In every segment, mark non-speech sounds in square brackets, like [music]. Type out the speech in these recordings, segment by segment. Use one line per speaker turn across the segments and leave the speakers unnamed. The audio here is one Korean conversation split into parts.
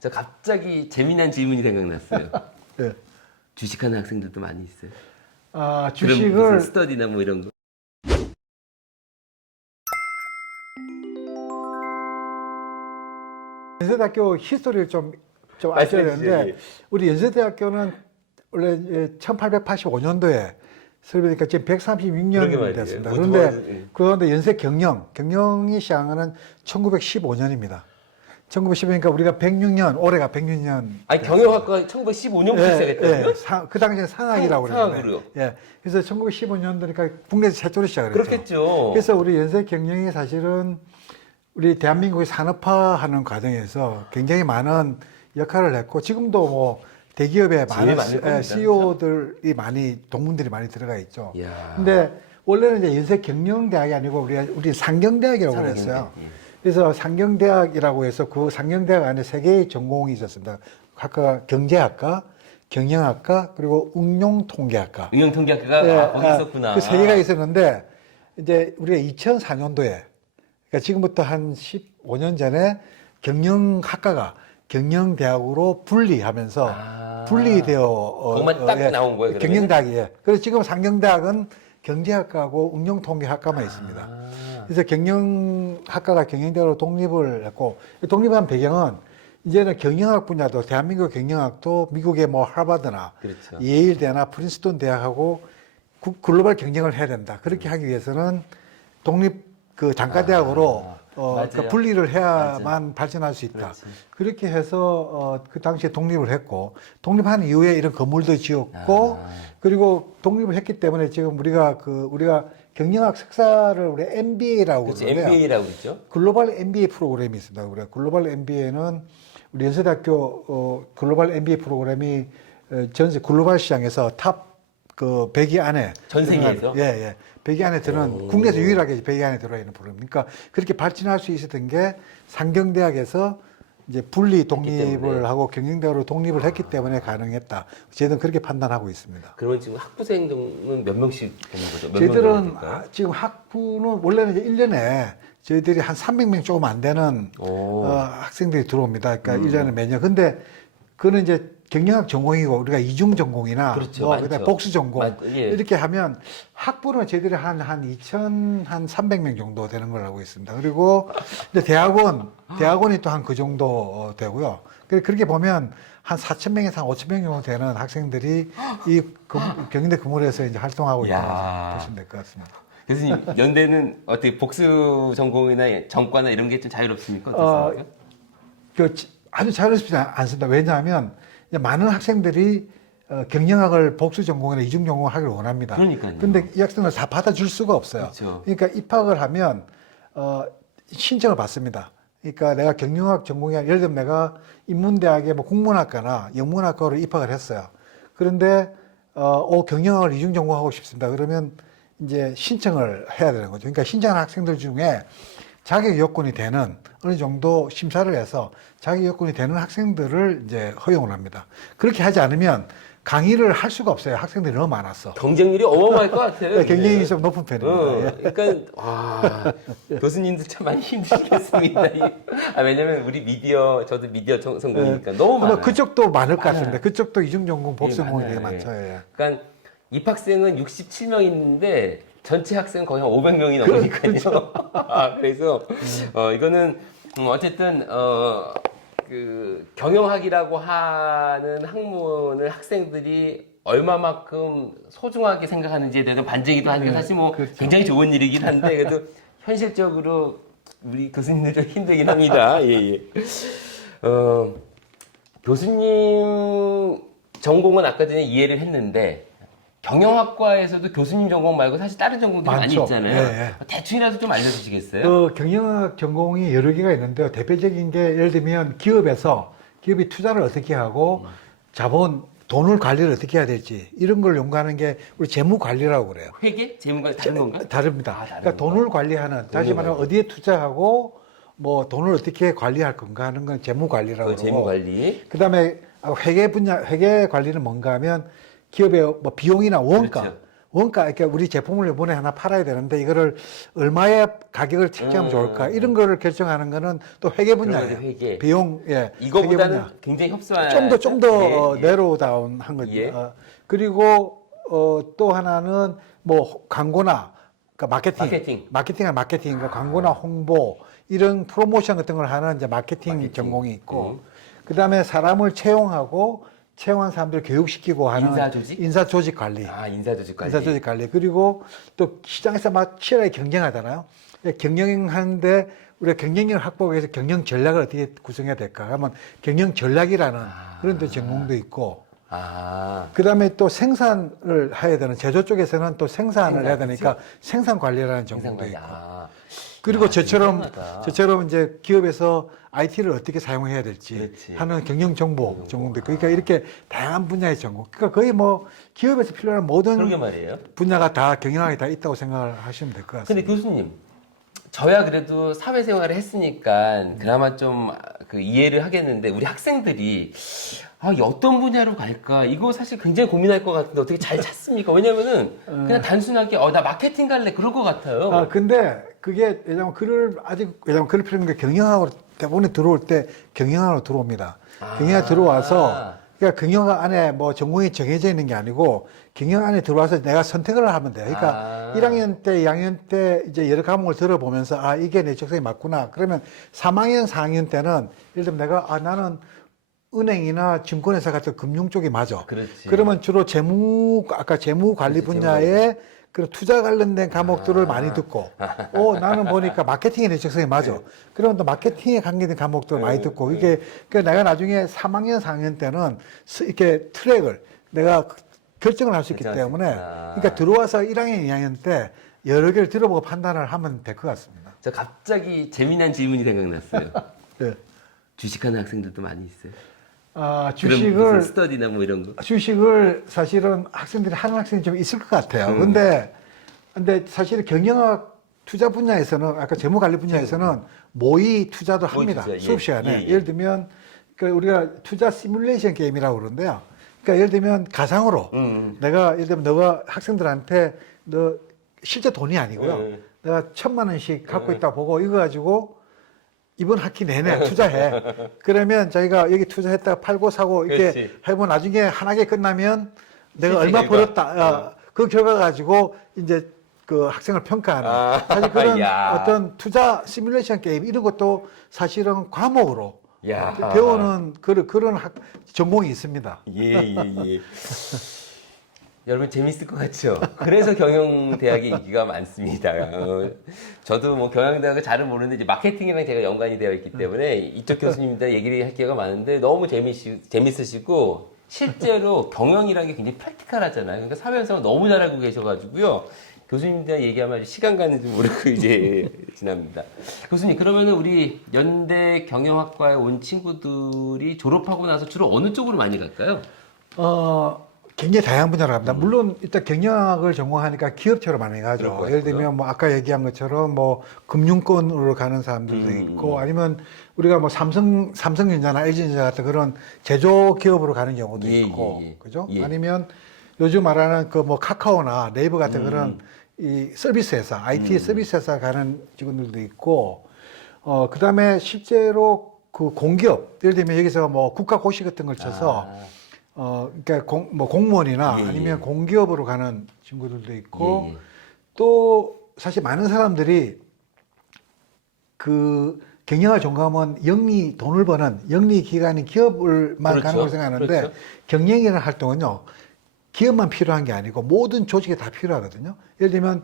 저 갑자기 재미난 질문이 생각났어요. [laughs]
예.
주식하는 학생들도 많이 있어요.
아,
그럼 무슨
주식을
스터디나 뭐 이런 거.
연세대학교 히스토리를 좀, 좀 아셔야
말씀해 주세요.
되는데 우리 연세대학교는 원래 1885년도에 설립되니까 지금
그러게
136년이
말이에요.
됐습니다.
뭐
그런데
예.
그런데 연세 경영, 경영이 시작하는 1915년입니다. 1915년이니까 우리가 106년, 올해가 106년.
아니 경영학과 1915년부터
예,
시작했다고요?
예, 사- 그 당시에 상학이라고
상-
그러는데.
상학으로요?
예. 그래서 1915년도니까 국내에서 최초로 시작을 했죠.
그렇겠죠.
그래서 우리 연세 경영이 사실은 우리 대한민국의 산업화하는 과정에서 굉장히 많은 역할을 했고 지금도 뭐 대기업에
제일
많은
많을 겁니다,
CEO들이 많이 동문들이 많이 들어가 있죠.
이야.
근데 원래는 이제 연세 경영대학이 아니고 우리가 우리 상경대학이라고
상경대학,
그랬어요.
예.
그래서 상경대학이라고 해서 그 상경대학 안에 세 개의 전공이 있었습니다. 학과 경제학과, 경영학과 그리고 응용통계학과.
응용통계학과가
예,
아, 거기
아,
있었구나.
그 세 개가 있었는데 이제 우리가 2004년도에 그러니까 지금부터 한 15년 전에 경영학과가 경영대학으로 분리하면서
아.
분리되어 어,
그것만 딱 나온 거예요?
경영대학이에요. 그래서 지금 상경대학은 경제학과하고 응용통계학과만 있습니다.
아.
그래서 경영학과가 경영대학으로 독립을 했고 독립한 배경은 이제는 경영학 분야도 대한민국 경영학도 미국의 뭐 하버드나
그렇죠.
예일대나 프린스턴 대학하고 구- 글로벌 경쟁을 해야 된다. 그렇게 하기 위해서는 독립 그 단과대학으로
아,
어. 그 분리를 해야만 발전할 수 있다.
그렇지.
그렇게 해서 어, 그 당시에 독립을 했고 독립한 이후에 이런 건물도 지었고
아.
그리고 독립을 했기 때문에 지금 우리가 그 우리가 경영학 석사를 우리 MBA라고
그렇죠.
그러는데요.
MBA라고 있죠.
글로벌 MBA 프로그램이 있습니다. 우리가 글로벌 MBA는 우리 연세대학교 어, 글로벌 MBA 프로그램이 어, 전세 글로벌 시장에서 탑그 100위 안에
전 세계에서?
예, 예. 100위 안에 드는
오.
국내에서 유일하게 100위 안에 들어 있는 프로그램. 그러니까 그렇게 발전할 수 있었던 게 상경대학에서 이제 분리 독립을. 하고 경영대학으로 독립을 했기 때문에 가능했다. 저희는 그렇게 판단하고 있습니다.
그러면 지금 학부생은 몇 명씩 되는 거죠? 몇
저희들은
명 정도 될까요?
아, 지금 학부는 원래는 이제 1년에 저희들이 한 300명 조금 안 되는
오.
어, 학생들이 들어옵니다. 그러니까
음.
일 1년에 매년. 근데 그거는 이제 경영학 전공이고 우리가 이중 전공이나
그렇죠,
뭐
많죠.
그다음에 복수 전공
맞- 예.
이렇게 하면 학부는 저희들이 한한 2천 한 300명 정도 되는 걸 알고 있습니다. 그리고 이제 대학원 대학원이 또 한 그 정도 어, 되고요. 그렇게 보면 한 4천 명에서 한 5천 명 정도 되는 학생들이 이 금- 경희대 금호에서 이제 활동하고
야.
있다고 보시면 될 것 같습니다.
교수님 연대는 어떻게 복수 전공이나 전과나 이런 게 좀 자유롭습니까?
어,
어떻습니까?
그 지- 아주 자유롭지 않습니다. 왜냐하면 많은 학생들이 어, 경영학을 복수 전공이나 이중 전공을 하기를 원합니다.
그러니까요.
근데 이 학생을 다 받아줄 수가 없어요.
그렇죠.
러니까 입학을 하면 어, 신청을 받습니다. 그러니까 내가 경영학 전공이 아니라 예를 들면 내가 인문대학의 뭐 국문학과나 영문학과로 입학을 했어요. 그런데 어, 어, 경영학을 이중 전공하고 싶습니다. 그러면 이제 신청을 해야 되는 거죠. 그러니까 신청한 학생들 중에 자격 요건이 되는 어느 정도 심사를 해서 자격 요건이 되는 학생들을 이제 허용을 합니다. 그렇게 하지 않으면 강의를 할 수가 없어요. 학생들이 너무 많았어.
경쟁률이 어마어마할 것 같아요.
경쟁이
예.
좀 높은 편입니다.
어,
예.
그러니까 와 교수님들 참 많이 힘드시겠습니다. 이- 아, 왜냐면 우리 미디어 저도 미디어 전- 전공이니까 너무
아마
많아요.
그쪽도 많을 것. 같습니다. 그쪽도 이중전공, 복수전공이
예,
되게. 많죠. 예.
그러니까 입학생은 67명 있는데 전체 학생 거의 한 500명이 넘으니까요.
그렇죠. [laughs]
그래서 어, 이거는 음, 어쨌든 어, 그 경영학이라고 하는 학문을 학생들이 얼마만큼 소중하게 생각하는지에 대해서 반증이도 하는 게 사실 뭐
그렇죠.
굉장히 좋은 일이긴 한데 그래도 [laughs] 현실적으로 우리 교수님들 좀 힘들긴 합니다. 예, 예. 어, 교수님 전공은 아까 전에 이해를 했는데 경영학과에서도 교수님 전공 말고 사실 다른 전공들이 많이
많죠.
있잖아요.
예, 예.
대충이라도 좀 알려주시겠어요?
그 경영학 전공이 여러 개가 있는데요. 대표적인 게 예를 들면 기업에서 기업이 투자를 어떻게 하고 자본 돈을 관리를 어떻게 해야 될지 이런 걸 연구하는 게 우리 재무 관리라고 그래요.
회계? 재무가 다른 건가?
다릅니다.
아, 다른
그러니까 돈을 관리하는 다시 말하면. 어디에 투자하고 뭐 돈을 어떻게 관리할 건가 하는 건 재무 관리라고
그 재무 관리.
그다음에 회계 분야 회계 관리는 뭔가 하면 기업의 뭐 비용이나 원가
그렇죠.
원가 이렇게 우리 제품을 이번에 하나 팔아야 되는데 이거를 얼마의 가격을 책정하면
음.
좋을까 이런 거를 결정하는 거는 또 회계 분야예요.
회계.
비용 예 회계
이거보다는
분야.
굉장히 협소한
좀더 좀더 어,
예, 예.
내로다운 한 거죠.
예.
어, 그리고 어, 또 하나는 뭐 광고나 그러니까 마케팅,
마케팅.
마케팅은 마케팅인가 광고나 홍보 이런 프로모션 같은 걸 하는 이제 마케팅,
마케팅.
전공이 있고
음.
그다음에 사람을 채용하고 채용한 사람들 교육시키고 하는
인사 조직?
인사 조직 관리.
아 인사조직 관리.
인사 조직 관리 그리고 또 시장에서 막 치열하게 경쟁하잖아요. 예, 경영하는데 우리가 경쟁력을 확보하기 위해서 경영 전략을 어떻게 구성해야 될까? 하면 경영 전략이라는 그런 또 전공도 있고
아
그 다음에 또 생산을 해야 되는 제조 쪽에서는 또 생산을
생산,
해야 되니까 생산 관리라는 전공도
생산 관리.
있고
아.
그리고
야,
저처럼. 저처럼 이제 기업에서 IT를 어떻게 사용해야 될지
그렇지.
하는 경영 정보 전공도 있고 그러니까 이렇게 다양한 분야의 전공 그러니까 거의 뭐 기업에서 필요한 모든
그러게 말이에요.
분야가 다 경영학에 다 있다고 생각을 하시면 될것
근데
같습니다.
교수님, 저야 그래도 사회생활을 했으니까 그나마 좀 그 이해를 하겠는데 우리 학생들이 아, 이 어떤 분야로 갈까? 이거 사실 굉장히 고민할 것 같은데 어떻게 잘 찾습니까? 왜냐면은 그냥 단순하게 어, 나 마케팅 갈래 그럴 것 같아요.
아 근데 그게 왜냐면 글을 아직 왜냐면 글을 피는 게 경영학으로 대부분 들어올 때 경영학으로 들어옵니다.
아.
경영학 들어와서 그러니까 경영학 안에 뭐 전공이 정해져 있는 게 아니고 경영 안에 들어와서 내가 선택을 하면 돼요. 그러니까
아.
1학년 때, 2학년 때 이제 여러 과목을 들어보면서 아 이게 내 적성이 맞구나. 그러면 3학년, 4학년 때는 예를 들면 내가 아 나는 은행이나 증권회사 같은 금융 쪽이 맞아.
그렇지.
그러면 주로 재무 아까 재무 관리 분야에 그런 투자 관련된 과목들을
아.
많이 듣고, 어 나는 보니까 마케팅에 내 적성이 맞아.
네.
그러면 또 마케팅에 관계된 과목들을 많이 듣고 이게 그 내가 나중에 3학년, 4학년 때는 스- 이렇게 트랙을 내가 결정을 할 수 있기
결정할 수
때문에,
있구나.
그러니까 들어와서 1학년, 2학년 때 여러 개를 들어보고 판단을 하면 될 것 같습니다.
저 갑자기 재미난 질문이 생각났어요. [laughs]
네.
주식하는 학생들도 많이 있어요.
아, 주식을
스터디나 뭐 이런 거.
주식을 사실은 학생들이 하는 학생이 좀 있을 것 같아요.
음.
근데 근데 사실 경영학 투자 분야에서는 아까 재무 관리 분야에서는 모의 투자도
모의
합니다.
투자, 예.
수업 시간에
예, 예.
예를 들면 그 우리가 투자 시뮬레이션 게임이라고 그러는데요. 그러니까 예를 들면 가상으로
음.
내가 예를 들면 너가 학생들한테 너 실제 돈이 아니고요.
네.
내가 천만 원씩 갖고 있다 보고 이거 가지고 이번 학기 내내 투자해. 그러면 저희가 여기 투자했다가 팔고 사고 이렇게
그렇지.
해보면 나중에 한 학기 끝나면 내가 얼마
결과.
벌었다. 어, 그 결과 가지고 이제 그 학생을 평가하는
아,
사실 그런
야.
어떤 투자 시뮬레이션 게임 이런 것도 사실은 과목으로
야.
배우는 그런 그런 학, 전공이 있습니다.
예, 예, 예. [laughs] 여러분 재밌을 것 같죠? 그래서 경영대학의 인기가 많습니다. 어, 저도 뭐 경영대학을 잘은 모르는데 이제 마케팅이랑 제가 연관이 되어 있기 때문에 이쪽 교수님들 얘기를 할 기회가 많은데 너무 재미시, 재밌으시고 실제로 경영이라는 게 굉장히 프랙티컬하잖아요. 그러니까 사회에서 너무 잘 알고 계셔가지고요. 교수님들 얘기하면 시간 가는 줄 모르고 [laughs] 이제 지납니다. 교수님 그러면은 우리 연대 경영학과에 온 친구들이 졸업하고 나서 주로 어느 쪽으로 많이 갈까요?
어, 굉장히 다양한 분야로 갑니다. 물론 일단 경영학을 전공하니까 기업체로 많이 가죠.
것
예를. 들면 뭐 아까 얘기한 것처럼 뭐 금융권으로 가는 사람들도
음,
있고 아니면 우리가 뭐 삼성 삼성전자나 LG전자 같은 그런 제조 기업으로 가는 경우도
예,
있고
예, 예.
그죠?
예.
아니면 요즘 말하는 그 뭐 카카오나 네이버 같은
음.
그런 이 서비스 회사, IT 서비스 회사 가는 직원들도 있고 어 그다음에 실제로 그 공기업 예를 들면 여기서 뭐 국가 고시 같은 걸 쳐서
아.
어, 그러니까 공, 뭐 공무원이나
예, 예.
아니면 공기업으로 가는 친구들도 있고
예, 예.
또 사실 많은 사람들이 그 경영을 전공하면 영리 돈을 버는 영리 기관인 기업을만
그렇죠.
가는 걸 생각하는데
그렇죠.
경영이라는 활동은요 기업만 필요한 게 아니고 모든 조직에 다 필요하거든요. 예를 들면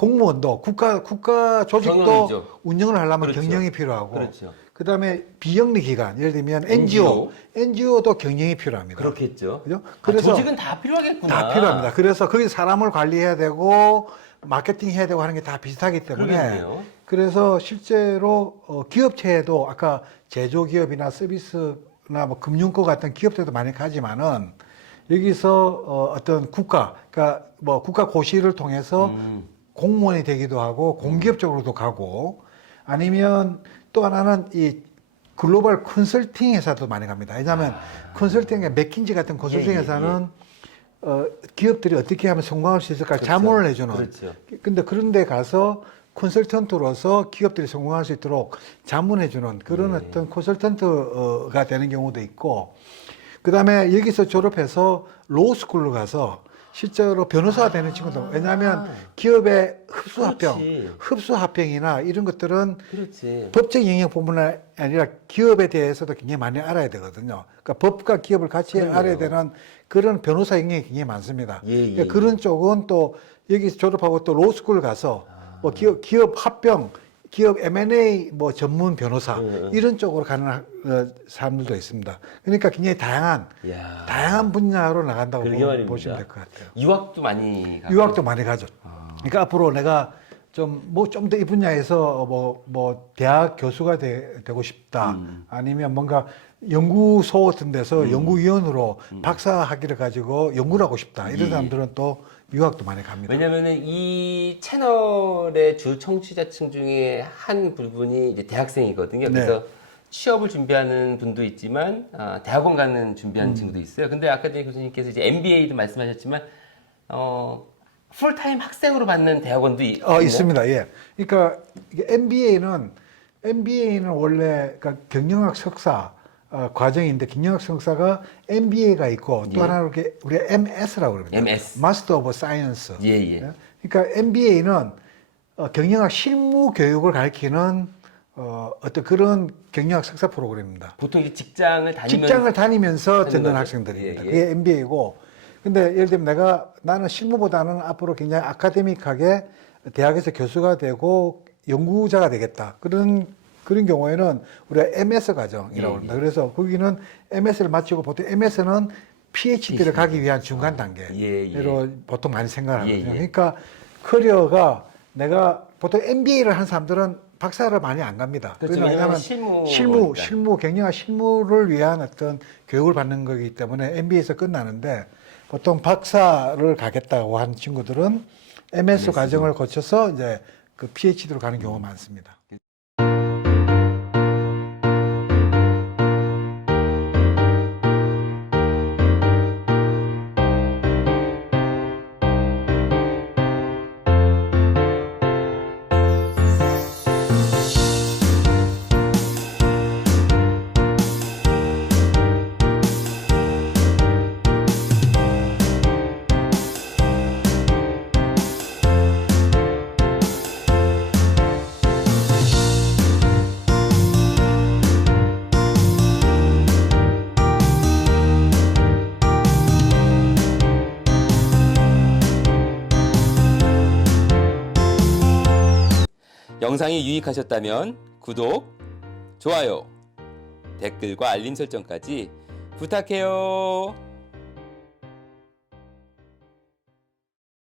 공무원도 국가 국가 조직도
경영이죠.
운영을 하려면
그렇죠.
경영이 필요하고
그렇죠.
그다음에 비영리 기관 예를 들면 NGO NGO도 경영이 필요합니다.
그렇겠죠.
그죠?
아,
그래서
조직은 다 필요하겠구나.
다 필요합니다. 그래서 거기 사람을 관리해야 되고 마케팅 해야 되고 하는 게 다 비슷하기 때문에
그러겠네요.
그래서 실제로 어, 기업체에도 아까 제조기업이나 서비스나 뭐 금융권 같은 기업체도 많이 가지만은 여기서 어, 어떤 국가 그러니까 뭐 국가 고시를 통해서
음.
공무원이 되기도 하고 공기업 쪽으로도 가고 아니면 또 하나는 이 글로벌 컨설팅 회사도 많이 갑니다. 왜냐하면 컨설팅의 맥킨지 같은 컨설팅
예, 예,
회사는 어, 기업들이 어떻게 하면 성공할 수 있을까
그렇죠.
자문을 해주는.
그렇죠.
근데 그런데 가서 컨설턴트로서 기업들이 성공할 수 있도록 자문해주는 그런
네.
어떤 컨설턴트가 되는 경우도 있고, 그 다음에 여기서 졸업해서 로스쿨로 가서 실제로 변호사가 되는 친구도 왜냐하면 기업의 흡수 합병,
아. 그렇지.
흡수 합병이나 이런 것들은
그렇지.
법적 영역뿐만 아니라 기업에 대해서도 굉장히 많이 알아야 되거든요. 그러니까 법과 기업을 같이
그러네요.
알아야 되는 그런 변호사 영역이 굉장히 많습니다.
예, 예,
그런 쪽은 또 여기서 졸업하고 또 로스쿨 가서
아.
뭐 기업, 기업 합병, 기업 M&A 뭐 전문 변호사
예, 예.
이런 쪽으로 가는 하- 어, 사람들도 있습니다. 그러니까 굉장히 다양한
야.
다양한 분야로 나간다고
그러게
보-
말입니다.
보시면 될 것 같아요.
유학도 많이 가고.
유학도 많이 가죠.
아.
그러니까 앞으로 내가 좀 뭐 좀 더 이 분야에서 뭐 뭐 대학 교수가 되, 고 싶다.
음.
아니면 뭔가 연구소 같은 데서 연구위원으로
음.
박사 학위를 가지고 연구를 하고 싶다. 이런
예.
사람들은 또 유학도 많이 갑니다.
왜냐면은 이 채널의 주 청취자층 중에 한 부분이 이제 대학생이거든요.
네.
그래서 취업을 준비하는 분도 있지만 아, 대학원 가는
음.
준비하는 친구도 있어요. 근데 아까 전에 교수님께서 이제 MBA도 말씀하셨지만 어 풀타임 학생으로 받는 대학원도 이-
어? 있습니다. 예. 그러니까 MBA는 MBA는 원래 그러니까 경영학 석사 어, 과정인데 경영학 석사가 MBA가 있고 또
예.
하나는 이렇게 우리가 MS라고 그럽니다.
MS.
마스터 오브 사이언스.
예, 예.
그러니까 MBA는 어, 경영학 실무 교육을 가르치는 어, 어떤 그런 경영학 석사 프로그램입니다.
보통 이제 직장을 다니면서
직장을 다니면서 듣는. 학생들입니다.
예, 예.
그게 MBA고. 근데 예를 들면 내가 나는 실무보다는 앞으로 굉장히 아카데믹하게 대학에서 교수가 되고 연구자가 되겠다. 그런 그런 경우에는 우리가 MS 과정이라고
예,
합니다. 그래서 거기는 MS를 마치고 보통 MS는 PhD를 가기 위한 중간 단계로
예, 예.
보통 많이 생각을
예,
하거든요.
예.
그러니까 커리어가 내가 보통 MBA를 한 사람들은 박사를 많이 안 갑니다.
그렇죠. 왜냐하면 실무
실무. 실무, 경영학 실무를 위한 어떤 교육을 받는 거기 때문에 MBA에서 끝나는데 보통 박사를 가겠다고 하는 친구들은 MS 과정을 거쳐서 이제 그 PhD로 가는 경우가 많습니다.
영상이 유익하셨다면 구독, 좋아요, 댓글과 알림 설정까지 부탁해요.